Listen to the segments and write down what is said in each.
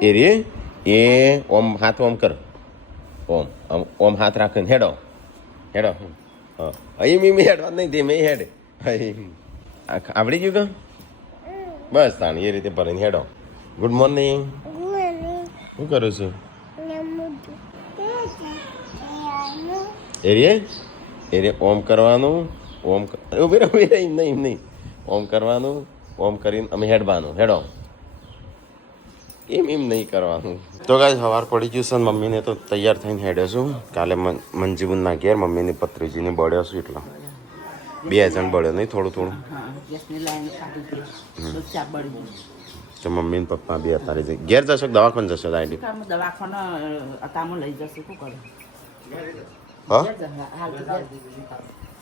એ રે એ ઓમ હાથ ઓમ કર ઓમ ઓમ હાથ રાખીને હેડો હેડો હા અહીં મી હેડવા નહીં તે મેં હેડ આવડી ગયું કે બસ તાણ એ રીતે ભરીને હેડો ગુડ મોર્નિંગ શું કરું છું એ રે ઓમ કરવાનું ઓમ ઉભી રહી નહીં ઓમ કરવાનું ઓમ કરીને અમે હેડવાનું હેડો એમ નહીં કરવાનું તો ગાઈસ સવાર પડી ગયું છે ને મમ્મીને તો તૈયાર થઈને હેડ્યો છું કાલે મંજીબુનના ઘેર મમ્મીની પત્રીજીને બળ્યો છું એટલા 2 જણ બળ્યો નહીં થોડું તો મમ્મી ને પપ્પા બે અત્યારે ઘેર જશો દવાખાને જશો આઈડી દવાખાના લઈ જશે શું કરે હા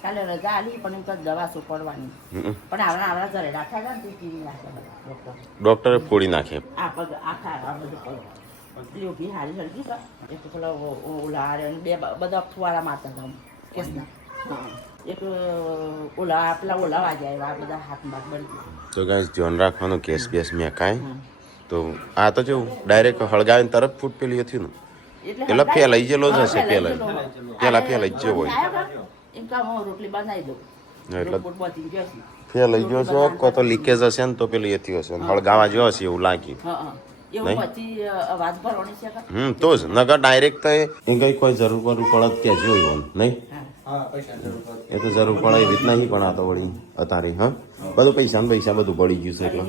કાલે રજા આલી પણ એમ તો દવા સોપડવાની પણ આવડા ઘરે રાખ્યા ને ટીવી નાખે ડોક્ટરે ફોડી નાખે આ પગ આખા આ બધું પેલી ઊભી હારી હરકી છે એક પેલો ઓલા બે બધા ફુવારા મારતા હતા કેસના એક ઓલા પેલા ઓલા વાગ્યા આવ્યા બધા હાથ બાદ બળી તો ગાઈસ ધ્યાન રાખવાનું કેસ બેસ મેં કાંઈ તો આ તો જેવું ડાયરેક્ટ હળગાવીને તરત ફૂટ પેલી હતી ને એટલે ફેલાઈ ગયેલો જ હશે પેલા ફેલાઈ જ જેવો હોય રોટલી બનાવી દઉં એટલે ફેલાઈ ગયો છે કો તો લીકેજ હશે ને તો પેલું એથી હશે હળગાવા જેવો હશે એવું લાગ્યું તો જ નગર ડાયરેક્ટ તો એ કઈ કોઈ જરૂર પડત કે જોયું નહીં એ તો જરૂર પડે એવી રીતના નહીં પણ આ તો વળી અત્યારે હા બધું પૈસા ને પૈસા બધું પડી ગયું છે એટલે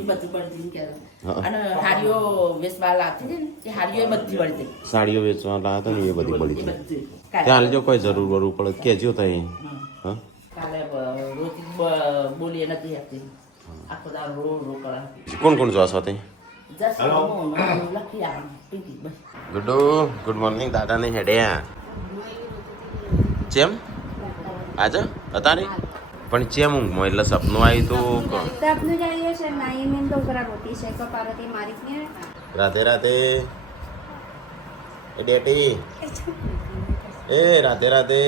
સાડીઓ વેચવા લાયા હતા ને એ બધી પડી ગઈ ત્યાં જો કોઈ જરૂર વરું પડે કેજો તો હા કોણ કોણ જો સાથે ગુડ મોર્નિંગ દાદા ને હેડ્યા ચેમ આજે અત્યારે પણ ચેમ ઊંઘમાં એટલે સપનું આવ્યું તો સપનું જાય છે નાઈ મેં તો કરા રોટી છે કપારતી મારી ને રાતે રાતે એ ડેટી એ રાતે રાતે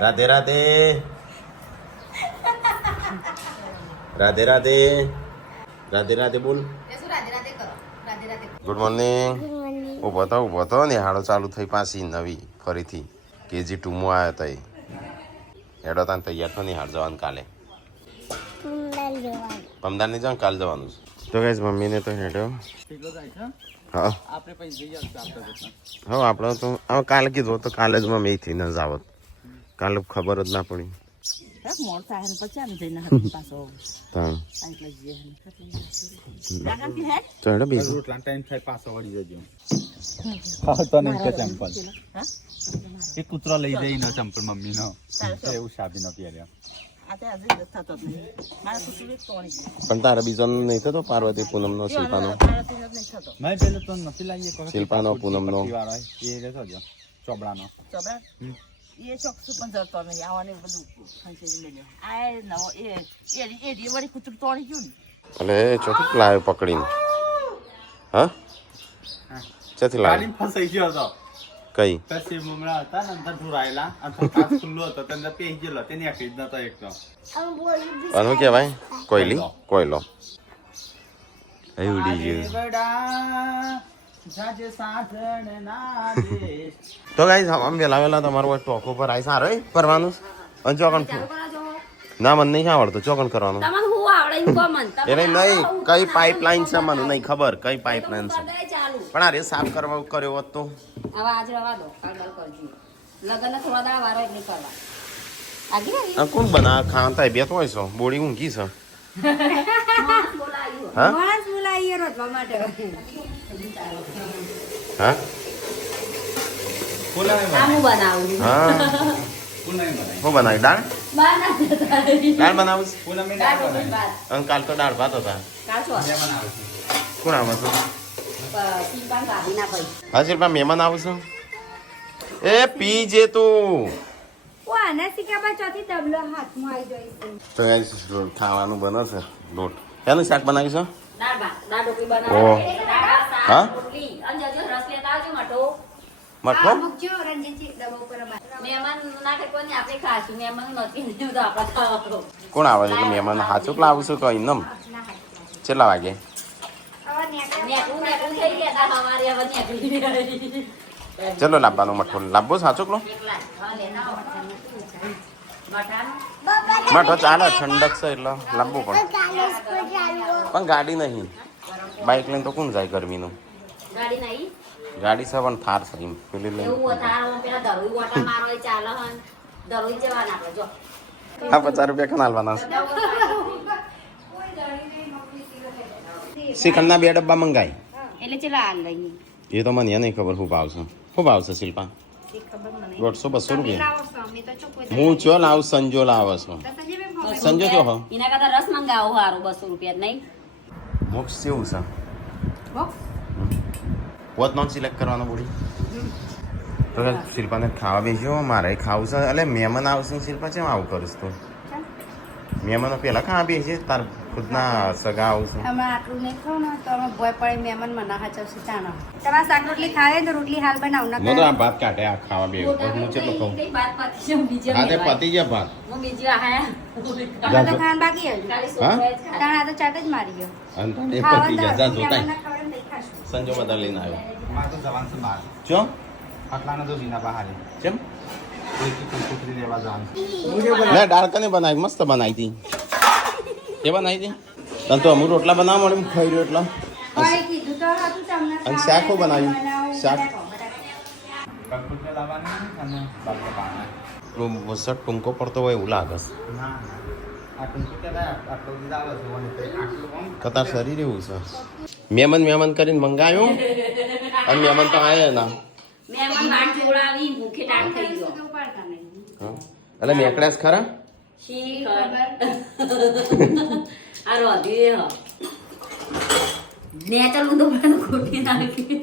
રાતે રાતે રાધે રાધે રાધે રાધે બોલ ગુડ મોર્નિંગ ઉભો તો ને હાડો ચાલુ થઈ પાછી નવી ફરીથી KG 2 માં આવ્યો તો હેડો તાન તૈયાર થો નહીં હાડ જવાનું કાલે પમદાર નહીં જવાનું કાલે જવાનું છે તો ગાઈસ મમ્મીને તો હેડ્યો હા આપણે તો હવે કાલે કીધું તો કાલે જ મમ્મી થી ન જાવત કાલે ખબર જ ના પડી કૂતરો લઈ જઈ ન ચંપલ મમ્મી નો એવું શાદી નો પહેર્યો પણ તારે બીજો નહીં થતો પાર્વતી પૂનમ નો શિલ્પાનો શિલ્પાનો પૂનમ નો ચોબડાનો એ ચોકસું પણ જતો નહીં આવવાનું બધું વળી કૂતરું તોડી ગયું ને એટલે ચોથી લાવ્યો પકડીને હા ચોથી લાવ્યો ફસાઈ ગયો હતો કઈ પછી મમરા હતા ને અંદર ઢોરાયેલા અને કાચ ખુલ્લો હતો તેને પેઈ ગયેલો તેની આખી જ નતો એક તો શું કહેવાય કોયલો એ ઉડી ગયું તો ગાઈસ આમ વેલા તમારું ટોક ઉપર આવી સારો કરવાનું અને ચોકન ના મને નહીં આવડતું ચોકન કરવાનું એને નહીં કઈ પાઇપલાઇન છે મને નહીં ખબર કઈ પાઇપલાઇન છે પણ આ રે સાફ કરવા કર્યો હોત તો કોણ બના ખાવા થાય બે તો હોય છો બોડી ઊંઘી છે હા હા હું બનાવી દાળ બનાવું અને કાલ તો દાળ ભાત હતા કોણ આવે છે હા શિલ્પા મહેમાન આવું છું એ પી જે તું તો ખાવાનું બને છે લોટ ક્યાંનું શાક બનાવીશું હા મઠો કોણ આવે છે એટલે મહેમાન હાચું લાવું છું કઈ નમ કેટલા વાગે ચલો લાવવાનું મઠો લાવવો સાચો કલો મઠો ચાલે ઠંડક છે એટલે લાવવું પણ ગાડી નહીં બાઇક લઈને તો કોણ જાય ગરમીનું ગાડી છે પણ થાર છે એમ પેલી લઈને હા 50 રૂપિયા ખાન હાલવાના શ્રીખંડના 2 ડબ્બા મંગાય એટલે ચલા હાલ લઈએ એ તો મને નહીં ખબર શું ભાવ છે શું ભાવ છે શિલ્પા એ ખબર મને 150-200 રૂપિયા લાવો છો અમે તો ચોખ્ખું હું ચો લાવ સંજો લાવે છો સંજો જો હો એના કરતા રસ મંગાવો સારું 200 રૂપિયા નહીં મોક્ષ કેવું છે બોક્સ પોત નોન સિલેક્ટ કરવાનો બોડી તો શિલ્પાને ખાવા બેસ્યો મારે ખાવું છે એટલે મહેમાન આવશે શિલ્પા કેમ આવું કરીશ તું મહેમાનો પહેલા ખાવા બેસીએ તાર ખુદના સગા આવશે હમણાં આટલું નહીં ખાવ ને તો અમે ભય પડે મહેમાન મને હાચવશે ચાનો તમારે શાક રોટલી ખાવે તો રોટલી હાલ બનાવ ના હું તો આ ભાત કાઢે આ ખાવા બે હું કેટલું ખાઉં કઈ વાત પતી છે બીજી હા તે પતી ગયા ભાત હું બીજી આયા તો ખાવાનું બાકી હજુ ખાલી હા? સોફા જ ખાય. તાણ આ તો ચાટ જ મારી ગયો અને તને એ ખાવાનું પતી ગયા જા જોતા મહેમાનને ખવડાવીને નહીં ખાશું. સંજો બધા લઈને આવ્યો મારે તો જવાનું છે બહાર ચો આટલાને તો વિના બહાર કેમ કોઈ કુતરી લેવા જવાનું લે ડાળકાને બનાવી મસ્ત બનાવી હતી એ બનાવી હતી તને તો અમુક રોટલા બનાવવા મળે ખાઈ રહ્યો એટલા કોઈ કીધું તો હતું તમને અને શાકો બનાવ્યું. બનાવું, શાક. બટાકા. કટકુટને લાવવાની અને બાપા પાના પેલું વસટ ટૂંકો પડતો હોય એવું લાગે છે ના આ કટકુટે આટલો દીધા આવે છે અને કંઈ આટલું કોણ કતાર શરીર એવું છે મહેમાન કરીને મંગાવ્યો અને મહેમાન તો આવ્યા ના મહેમાન વાટ જોડાવી ભૂખે ટાણ થઈ ગયો તો ઉપાડતા નહીં. હા. એટલે મેકડ્યા ખરા શી ખબર. આ રોધી હ ને ચાલું તો પણ ખોટી નાખી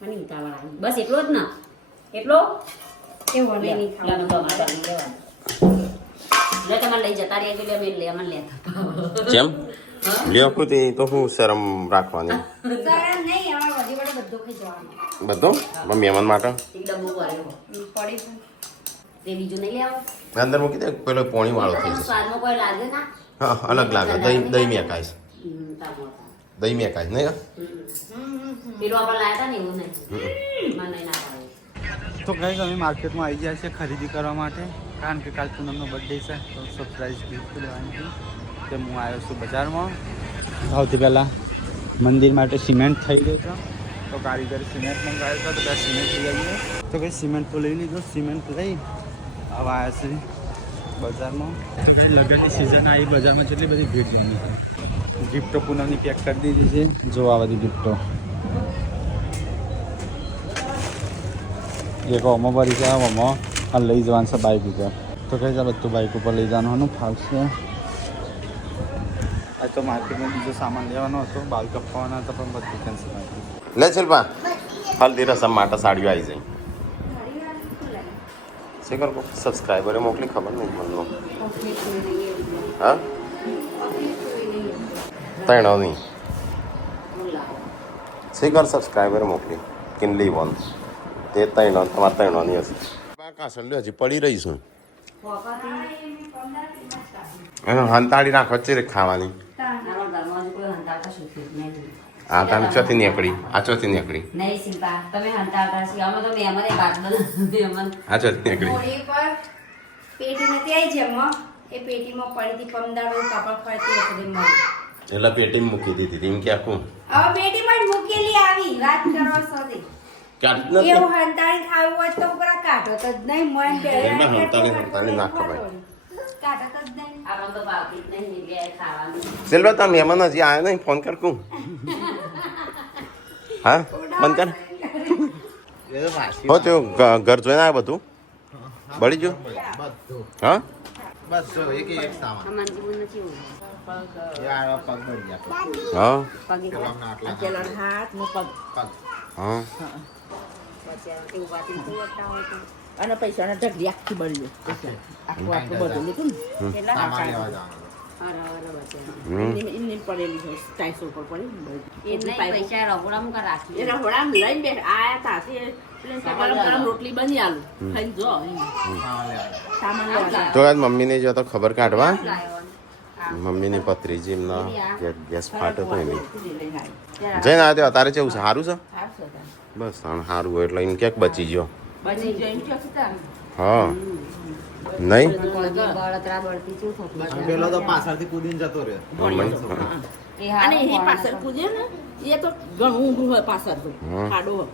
મને ઉતાવળ આવી બસ એટલો જ ને એટલો એવો નહીં નહીં લેવાનું તો ખાવાનું. અમારે લેવાનું. લે તમારે લઈ જતા રહ્યા એટલે અમે લે અમને લેતા જેમ લ્યો ખુદી તો શું શરમ રાખવાની સરળ નહીં અમારે વધી વડે બધું ખાઈ જવાનું બધું પણ મહેમાન માટે એક ડબ્બો ભર્યો પડી પણ તે બીજું નહીં લેવો અંદર મૂકી દે પેલો પોણી વાળો થઈ જશે સ્વાદમાં કોઈ લાગે ના હા અલગ લાગે દહીં મેકાઈશ તારું હતા. દહીં મેકાઈશ નહીં હા? પેલું આપણે લાયા હતા ને એવું નહીં મને ના ભાવે. તો ગાઈસ અમે માર્કેટમાં આવી ગયા છે ખરીદી કરવા માટે કારણ કે કાલ પૂનમનો બર્થડે છે તો સરપ્રાઈઝ ગિફ્ટ લેવાની હતી તે હું આવ્યો છું બજારમાં સૌથી પહેલાં મંદિર માટે સિમેન્ટ થઈ ગયું છે તો કારીગર સિમેન્ટ મંગાવ્યો હતો તો બે સિમેન્ટ લઈ આવીએ તો કંઈ સિમેન્ટ તો લઈ લીધો સિમેન્ટ લઈ હવે આવ્યા છે બજારમાં લગનની સિઝન આવી બજારમાં કેટલી બધી ભીડ બની છે ગિફ્ટો પૂનમની પેક કરી દીધી છે જો આ બધી ગિફ્ટો એક ઓમાં ભરી છે ઓમાં આ લઈ જવાનું છે બાઇક ઉપર તો કઈ છે બધું બાઇક ઉપર લઈ જવાનું ફાવશે આ તો માર્કેટમાં બીજો સામાન લેવાનો હતો બાલ કપાવવાના હતા પણ બધું કેન્સલ આવી લે શિલ્પા હલ્દી રસમ માટે સાડીઓ આવી જાય શેખર સબસ્ક્રાઈબરે મોકલી ખબર નહીં મનનો હા તૈણો નહીં શેખર સબસ્ક્રાઈબરે મોકલી કિનલી વન તે તૈણો તમારે તૈણોની હશે કાસળ હજી પડી રહીશું હંતાડી નાખો છે ખાવાની મારો ઘરમાં હજુ કોઈ હંતાવતા શીખ્યું જ નહીં. આ તમે ચોથી નીકળી આ ચોથી નીકળી નહીં શિલ્પા તમે હંતાવતા શીખો અમે તો મહેમાન એ બાદ મહેમાન આ ચોથી નીકળી હોળી પર પેટી નથી આવી જેમાં એ પેટીમાં પડી હતી પમદાડો કાપડ ફરતી વખતે મળી એટલે પેટી મૂકી દીધી એમ કે આખું હવે પેટીમાં જ મૂકેલી આવી વાત કરવા સાથે કાઢી જ એવું નથી હંતાળી ખાવું હોય તો ઉપર કાઢો તો જ નહીં મન એમાં હંતાળી ના ખવાય. કાઢો તો જ નહીં આપણને તો ભાવતી જ નહીં એટલે ખાવાનું સિલ્વા તમે મહેમાન હજી આવ્યો નહીં ફોન કર કું હા ફોન કર હો તે ઘર જોઈને આવ્યો બધું બળી ગયું હા બસ એક એક સામાન આ મંજીવું નથી એવું. પગ ભરી ગયા હા પગે પેલો હાથ ને પગ હા એવું વાતી જોતા હોય તો અને પૈસાના ઢગલી આખી બળી ગઈ આખું આટલું બધું લીધું ને કેટલા સામાન લેવા જવાનું એમની પડેલી છે ટાઈસો ઉપર પડી ને બળી. એ નહીં પૈસા રગોડા મુકા રાખી એ રહોડામાં લઈને બે આયા તા તે પેલે કે ગરમ ગરમ રોટલી બની આલું ખાઈને જો એમ. સામાન લેવા સામાન લેવા તો આજ મમ્મીને જો તો ખબર કાઢવા મમ્મીની પત્રીજી એમના ગેસ ફાટ્યો તો એની લઈને આવી જઈને આવ્યો અત્યારે કેવું છે સારું છે આવશે તાર. બસ સારું હોય એટલે એને ક્યાંક બચી ગયો બચી જઈને ક્યાં છે તાર? હા નહીં બળતરા બળતી શું થતું પેલો તો પાછળથી કૂદીને જતો રહ્યો. એ અને હારું એ પાછળ કૂદે ને એ તો ઘણું ઊંડું હોય પાછળ તો હા. ખાડો હોય.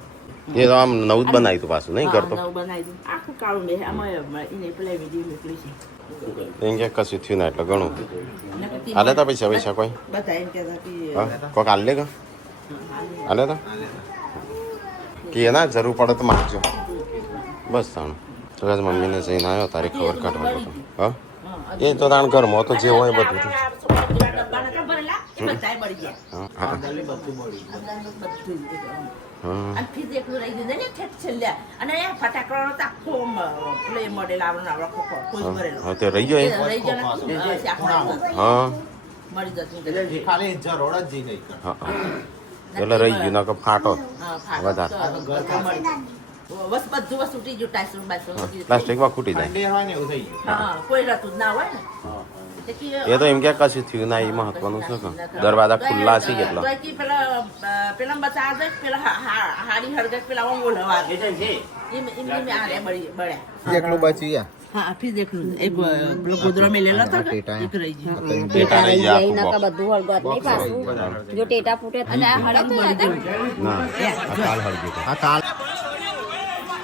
એ તો આમ નવું જ બનાવ્યું હતું પાછું નહીં કરતો હા, નવું બનાવી દીધું. આખું કાળું બે આમાં એને પેલા વિડીયો મોકલી છે એને ક્યાંક કશું થયું ના એટલે ઘણું નકર તી હાલે તા પૈસા કોઈ બધા એમ કહેતા કે હા કોક હાલ લે કા હાલે તા કે ના જરૂર પડે તો માગજો બસ તાણ તો આજ મમ્મીને જઈને આવ્યો તારી ખબર કાઢવા તો હા એ તો તાણ ઘરમાં તો જે હોય બધું આ છોકરા પેલા ડબ્બા નતા ભરેલા એ બધાય બળી ગયા હા હા બધું હા અને ફીસ એકલું રહી દીધું ને ઠેઠ છેલ્લે અને એ ફટાકડાનો તો આખો પ્લે મોડેલ આવડો કોઈ ભરેલો હા તે રહી ગયો એ રહી ગયો ને શાક હા મળી જતું ખાલી જરોડ જ જી ગઈ. હા એટલે રહી ગયું ના કે ફાટો વધારે. બસ બધું વસ્તુ તૂટી ગયું ટાઈસર બાઈસર પ્લાસ્ટિકમાં ખૂટી જાય ઠંડી હોય ને એવું થઈ ગયું. હા કોઈ રહેતું જ ના હોય ને એ તો એમ કે કશું થયું ના એ મહત્વનું છે કે દરવાજા ખુલ્લા છે કેટલા પેલા બચા દે પેલા હાડી હળગે પેલા ઓળવા બળ્યા એકલું બચી ગયા. હા ફી દેખલું એક પેલો ગોદરો મેલેલો હતો કે એક રહી ગયો ટેટા રહી જાય આખું નકા બધું હળગત નહીં પાછું જો ટેટા ફૂટે તો અને આ હળગ બળી ગયું ના આ કાલ હળગ્યું હતું. આ કાલ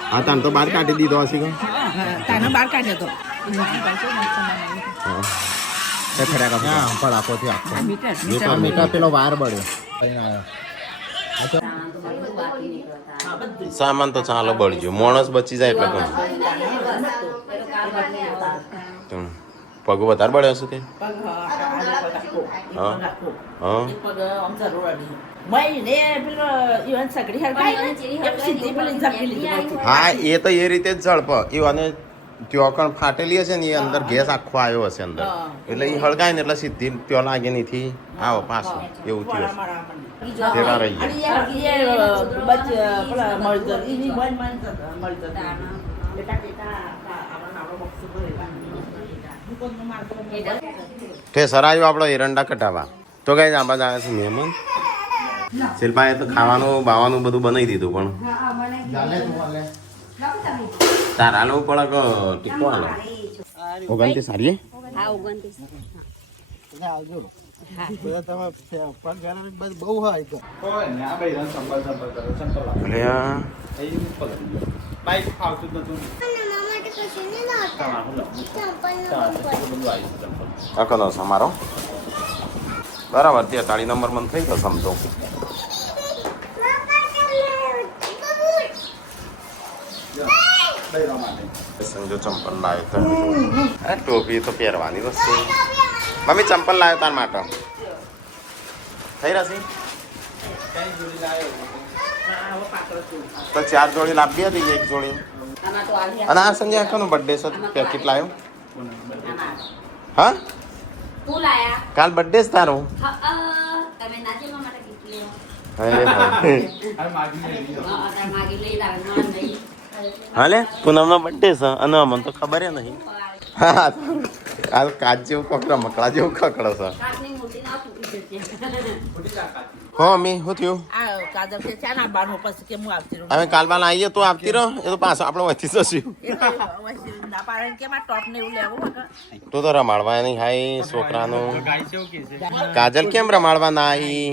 હા તાન તો બહાર કાઢી દીધો હશે કે તાનો બહાર કાઢ્યો તો પડાકોથી આખો આ મીટર આ મીઠા પેલો વાર બળ્યો. હા બધું સામાન તો ચાલો બળજો માણસ બચી જાય એટલે ઘણું તો પગ વધારે બળ્યો હશે તે પગ આખો હા. હા એક પગ આમ જરૂર અડી મહિને પેલો ઈવન સગડી હરગાઈ ને એક સીધી પેલી ઝપકી લીધી હા એ તો એ રીતે જ ઝડપ એ અને ત્યાં કણ ફાટેલી હશે ને એ અંદર ગેસ આખો આવ્યો હશે અંદર હા. એટલે એ હળગાય ને એટલે સીધી ત્યાં લાગે નહીં આવો પાછું એવું થયું હશે. તેડા રહી તે સરાયો આપણો એરંડા કટાવા તો કઈ આંબા આવે છે મહેમાન શિલ્પાએ તો ખાવાનું બાવાનું બધું બનાવી દીધું પણ તાર હાલવું પડે કે ટીકો હાલો ઓગણતી સારી હા 29 બહુ હોય તો એટલે આ બાઈક ફાવતું જ નતું. અકનો અમારો બરાબર 43 નંબર મને થઈ ગયો સમજો સંજો ચંપલ લાવ્યો તો અરે ટોપી તો પહેરવાની વસ્તુ મમ્મી ચંપલ લાવ્યો તાર માટે થઈ રહેશે તો 4 જોડી લાવી હતી એક જોડી આમાં તો આવી અને આ સંજય આખાનું બર્થડે છે પેકેટ લાવ્યો હા તું લાયા કાલ બર્થડે છે તારો તમે નાચવા માટે ગીત લેવો અરે ભાઈ હવે માગી લેવી. તાર માગી લઈ લાવે ના નહીં હાલે પૂનમનો બર્થડે છે અને મને તો ખબર નહીં હા કાલ કાચ જેવું કકડો મકડા જેવું કકડો છે કાચની મૂર્તિ ના ફૂટી જશે હો મમ્મી શું થયું કાજલ કે ચા ના બારનું પછી કે હું આવતી રહું હવે કાલ બાલ આવીએ તો આવતી રહો એ તો પાછો આપણે વધી જશું ના પાડે કે મારે ટોપ ને એવું લેવું તું તો રમાડવા નહીં હાય છોકરાનું ગાય છે એવું કે છે. કાજલ કેમ રમાડવા ના આવી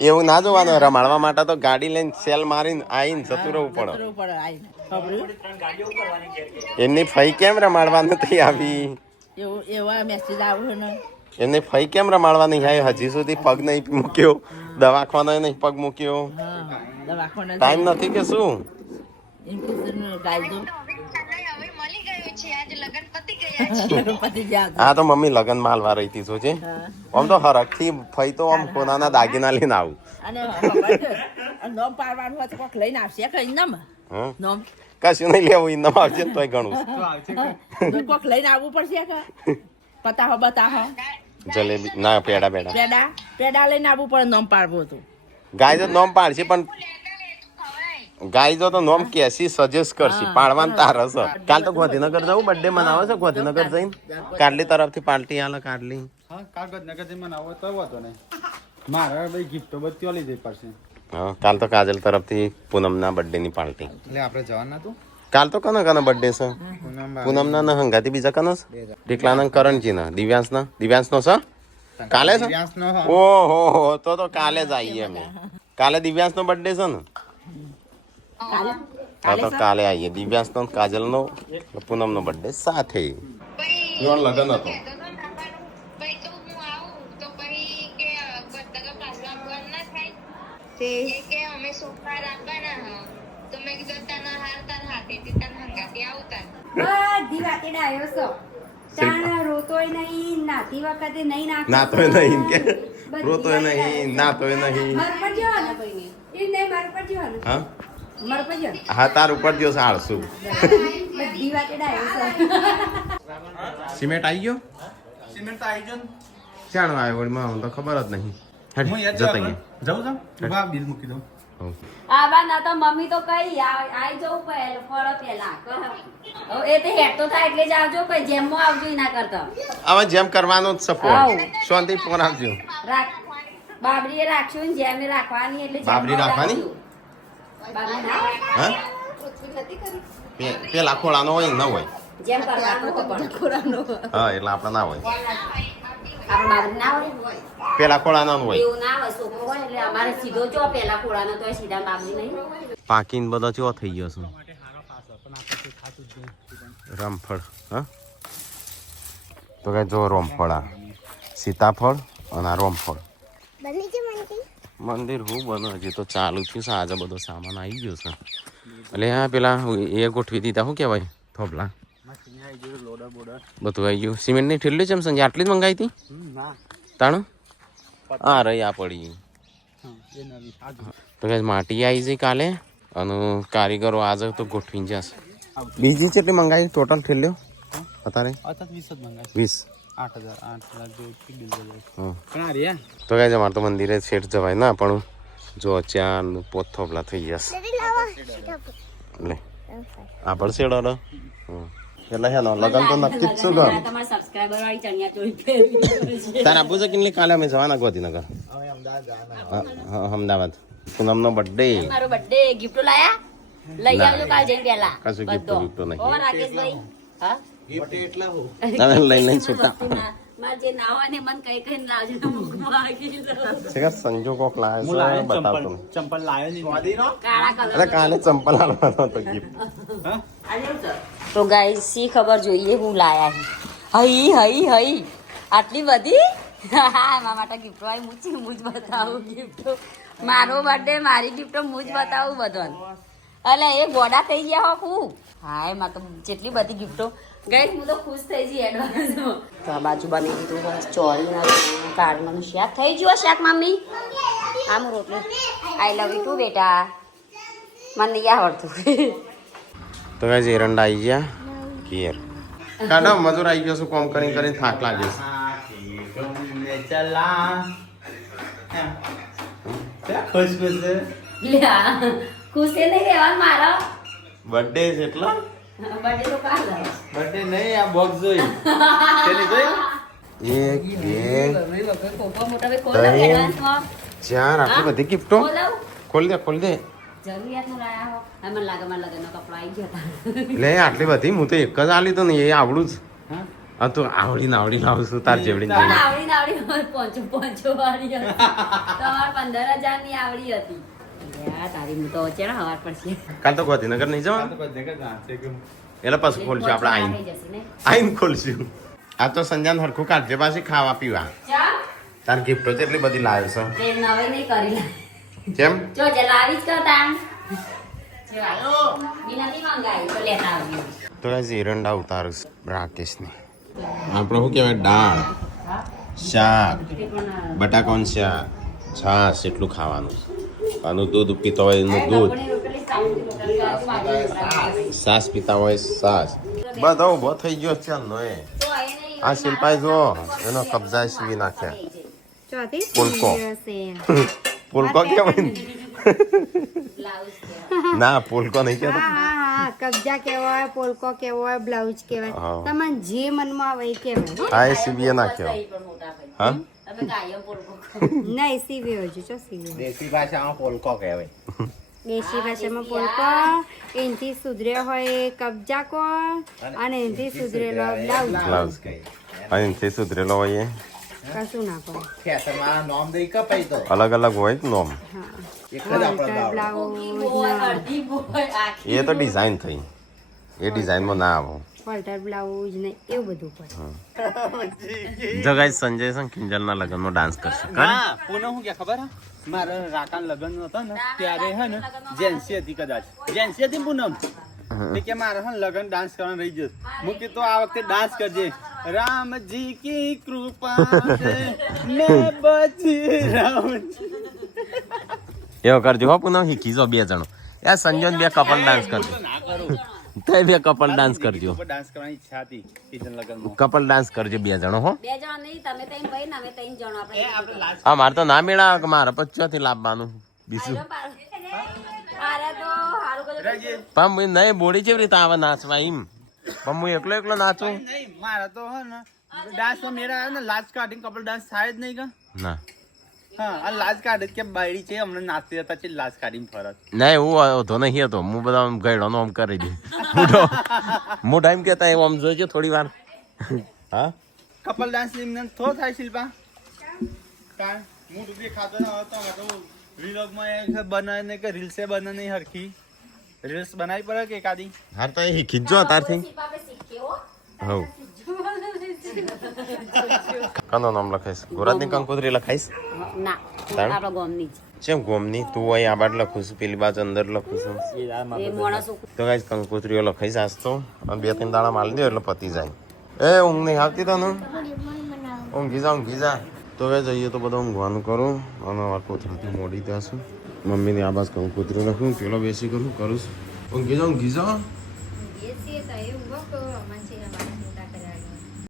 એવું ના જોવાનું રમાડવા માટે તો ગાડી લઈને સેલ મારીને આવીને જતું રહેવું પડે પડે આવીને ખબર એમની ફઈ કેમ રમાડવા નથી આવી એવું એવા મેસેજ આવ્યો ને એમને ફઈ કેમ રમાડવા નહીં આવી હજી સુધી પગ નહીં મૂક્યો દવાખાને નહીં પગ મૂક્યો હા દવાખાને ટાઈમ નથી કે શું એમ કીધું ગાય દો પતિ ગયા હા તો મમ્મી લગન માલવા રહી હતી જોજે આમ તો હરખથી ફઈ તો આમ કોનાના દાગીના લઈને આવું અને નોમ પાડવાનું હોય તો કોક લઈને આવશે કઈ નમ હા નોમ કશું નહીં લેવું ઇનામ આવશે ને તોય ઘણું કોક લઈને આવવું પડશે કે પતાહો બતાહો જલેબી ના પેડા પેડા પેડા લઈને આવવું પડે નોમ પાડવું હતું ગાય તો નોમ પાડશે પણ ગાય જો તો નોમ કેસી સજેસ્ટ કરશી પાડવાનું તાર હશે કાલ તો ગાંધીનગર જવું બર્થડે મનાવે છે ગાંધીનગર જઈને કાડલી તરફથી પાર્ટી આલે કાડલી હા કાગળ નગર જઈને આવો તો વાતો નહીં મારા ભાઈ ગિફ્ટો બધી ઓલી દે પડશે હા કાલ તો કાજલ તરફથી પૂનમના બર્થડે ની પાર્ટી એટલે આપણે જવાના તું કાલ તો કના બર્થડે છે પૂનમના ના હંગાતી બીજા કનો ટીકલાના કરણજીના દિવ્યાંશનો છે કાલે છે ઓહો તો કાલે જ આવીએ અમે કાલે દિવ્યાંશનો બર્થડે છે ને હા તો કાલે આવીએ દિવ્યાંશનો કાજલનો પૂનમનો બર્થડે સાથે લગન હતો બધી વાતે ડાયો છો તાણ રોતોય નહીં નાતી વખતે નહીં નાતોય નહીં કે રોતોય નહીં નાતોય નહીં મર પર જવાનું એ નહીં મર પર જવાનું હા મર પર જવાનું હા તાર ઉપર દિવસ આળસુ બધી વાતે ડાયો છો સિમેન્ટ આવી ગયો સિમેન્ટ તો આવી ગયો ને ચાણો આવ્યો વળી માં તો ખબર જ નહીં જતા જાઉં બા બિલ મૂકી દઉં આવા ના તો મમ્મી તો કઈ આઈ જવું પહેલા ફળો પેલા એ તો હેડ તો થાય એટલે જ આવજો કોઈ જેમમાં આવજો ના કરતા હવે જેમ કરવાનો જ સપોર્ટ શાંતિ ફોન આપજો બાબરીએ રાખ્યું ને જેમે રાખવાની એટલે બાબરી રાખવાની બાબરી ના હા પેલા ખોળાનો હોય ને ન હોય જેમ કરવાનો તો પણ હા એટલે આપણે ના હોય આપણે બાબરી ના હોય પેલા ખોળાનો હોય એવું ના હોય છોકરો હોય એટલે અમારે સીધો જો પેલા ખોળાનો તો સીધા બાબરી નહીં પાકીને બધો ચો થઈ ગયો છે રામફળ હા તો કે જો રામફળ આ સીતાફળ અને આ રામફળ મંદિર હું બને હજી તો ચાલુ થયું છે આજે બધો સામાન આવી ગયો છે એટલે હા પેલા એ ગોઠવી દીધા શું કહેવાય થોપલા બધું આવી ગયું સિમેન્ટ ની ઠેલી છે એમ સંજય આટલી જ મંગાવી હતી તાણું હા રહી આ પડી તો કે માટી આવી જઈ કાલે અને કારીગરો આજે તો ગોઠવી જશે બીજી કેટલી મંગાવી ટોટલ ઠેલ્યો અત્યારે 20 8,000 તો કઈ અમારે તો મંદિરે શેઠ જવાય ના પણ જો ચાર પોત થોપલા થઈ જશે લે આ પણ શેડો એટલે હે લગન તો નક્કી જ શું કર તમારા સબસ્ક્રાઇબર વાળી ચણિયા ચોળી પહેરી તારે આપવું છે કે કાલે અમે જવાના ગાંધીનગર હા અમદાવાદ પૂનમનો બર્થડે મારો બર્થડે ગિફ્ટ લાયા લઈ આવજો કાલ જઈને પહેલા કશું ગિફ્ટ નહીં ઓ રાકેશભાઈ હા તમે લઈને છૂટા માર જે ના હોય ને મન કઈ કઈ લાવજો તો મુખમાં આવી છે સંજો કોક લાવે છે બતાવતો ચંપલ લાવ્યો નહીં કાળા કલર અરે કાલે ચંપલ આલવાનો હતો ગિફ્ટ તો ગાઈસ સી ખબર જોઈએ હું લાયા હઈ હઈ હઈ આટલી બધી મારા માટે ગિફ્ટ આવી મુજ બતાવું ગિફ્ટ મારો બર્થડે મારી ગિફ્ટ મુજ બતાવું બધાને અલે એ ગોડા થઈ ગયા હો હું હાય માં તો જેટલી બધી ગિફ્ટો ગઈ હું તો ખુશ થઈ જઈ એડવાન્સમાં તો આ બાજુ બની દીધું બસ ચોળીના કાઢવાનું શાક થઈ ગયું શાક મમ્મી આમ રોટલી આઈ લવ યુ ટુ બેટા મને નહીં આવડતું તો કઈ એરંડા આવી ગયા ઘેર કાઢો મજૂર આવી ગયો છું કોમ કરીને થાક લાગે છે ખુશ ખુશ ખુશ નહીં રહેવાનું મારો બર્થડે છે એટલે બર્થડે તો કાલ બર્થડે નહીં આ બોક્સ જોઈ તેની જોઈ એક બે મોટા ભાઈ ખોલ ત્રણ. એડવાન્સમાં ચાર આટલી બધી ગિફ્ટો ખોલ દે જરૂરિયાતનું લાયા હો હા મને લાગે મારા લગ્નનો કપડો આવી ગયો હતા લે આટલી બધી હું તો એક જ આલી તો ને એ આવડું જ હા તો આવડી લાવું છું તાર જેવડી ને જેવડી. આવડી પોંચો વાળી હતી તમારે 15,000 ની આવડી હતી યાર તારી હું તો ચેડા હવાર પડશે કાલ તો ગાંધીનગર નહીં જવાનું એટલે પછી ખોલશું આપણે આઈન થઈ જશે ને આઈન ખોલશું આ તો સંજાન હરખું કાઢજે પાછી ખાવા પીવા ચા તાર ગિફ્ટો કેટલી બધી લાવ્યો છે તે નવે નહીં કરી લે કેમ જો જલાવી જ કરતા જો નથી મંગાવી તો લેતા આવ્યું તો એરંડા ઉતારું રાકેશને આપણે શું કહેવાય દાળ શાક બટાકાનું શાક છાશ એટલું ખાવાનું આનું દૂધ પીતો હોય એનું દૂધ છાશ પીતા હોય છાશ બધો ઉભો થઈ ગયો ચાલ નો એ આ શિલ્પાઈ જો એનો કબજા સીવી નાખ્યા પુલકો પુલકો કેવાય ને બ્લાઉઝ કહેવાય. ના પોલકો નહીં કહેતો હા કબજા કહેવાય પોલકો કહેવાય બ્લાઉઝ કહેવાય હા. તમને જે મનમાં આવે એ કહેવાય હા એ સીવીએ ના કહેવાય સહી પણ મોટા ભાઈ. હા તમે કાયમ પોલકો કહો. નહીં સીવ્યો હજુ ચો સીવ્યો દેશી ભાષામાં પોલકો કહેવાય. દેશી ભાષામાં પોલકો એનથી સુધર્યો હોય એ કબજા કો અને એનથી સુધરેલો બ્લાઉઝ બ્લાઉઝ અને એનથી સુધરેલો હોય એ કશું ના કહો ફેશનમાં નામ દઈ કપાઈ તો અલગ અલગ હોય જ નોમ એક જ આપણો વોલ્ટર ગાળો. બ્લાઉઝ અડધી બોય આખી. એ તો ડિઝાઇન થઈ એ ડિઝાઇનમાં ના આવો વોલ્ટર બ્લાઉઝ ને એવું બધું પડે જો ગાઈસ સંજય સંગ કિંજલના લગ્નમાં ડાન્સ કરશે હા પૂનમ શું કે ખબર હે મારા રાકાન લગ્ન હતો ને ત્યારે હે ને જેન્સી હતી કદાચ જેન્સી હતી પૂનમ તે કે મારે હે ને લગ્ન ડાન્સ કરવાનું રહી જશે હું કે તો આ વખતે ડાન્સ કરજે રામજી કી કૃપા છે મેં બચી રહું છું. એવો કરજો હો પૂનમ શીખી જો બે જણો યાર સંજય ને બે કપલ ડાન્સ કરજો ના કરું તે બે કપલ ડાન્સ કરજો ડાન્સ કરવાની ઈચ્છા હતી કિચન લગ્નમાં કપલ ડાન્સ કરજો બે જણો હો બે જણ નહીં તમે ત્રણ ભાઈ ને અમે ત્રણ જણ આપણે આપણે લાસ્ટ હા મારે તો ના મેળા કે મારે પચ્ચોથી લાવવાનું બીજું અરે તો હારું કરજો. રહીએ પણ નહીં બોડી કેવી રીતે આવે નાચવા એમ પણ હું એકલો એકલો નાચું નહીં મારા તો હે ને ડાન્સ તો મેરા હે ને લાજ કાઢીને કપલ ડાન્સ થાય જ નહીં કા ના હા આ લાજ કાઢે કે બાયડી છે હમણાં નાચતી હતા છે લાજ કાઢીને ફરત ના હું હતો નહીં હતો હું બધા આમ ગયડો આમ કરી દે મોઢા એમ કેતા એવું આમ જોઈજો થોડી વાર હા કપલ ડાન્સ એમને થોડો થાય શિલ્પા કારણ મોઢું બી ખાતો ના હતો તો રીલોગમાં બનાવે ને કે રીલ્સે બને નહીં હરખી રીલ્સ બનાવી પડે કે એકાદી હાર તો એ ખીચજો તારથી આપણે શીખીએ હો. હવ કનો નામ લખાઈશ ગુજરાતની કંકોત્રી લખાઈશ ના તાણ? આપણા ગામની જ. ચેમ ગોમની તું અહીં આ બાજુ લખું છું પેલી બાજુ અંદર લખું છું એ માણસો તો ગાઈસ કંકોત્રીઓ લખાઈશ આજ તો અને બે ત્રણ દાડા માલ દો એટલે પતી જાય એ ઊંઘ નહીં આવતી તને ઊંઘી જા તો હવે જઈએ તો બધા ઊંઘવાનું કરું અને કોથળાથી મોડી ત્યાં છું મમ્મીની આ બાજુ કંકોત્રી લખું પેલો બેસી કરું છું ઊંઘી જા એ છે તો એવું બકો મનસી અમારા મોટા કરાવી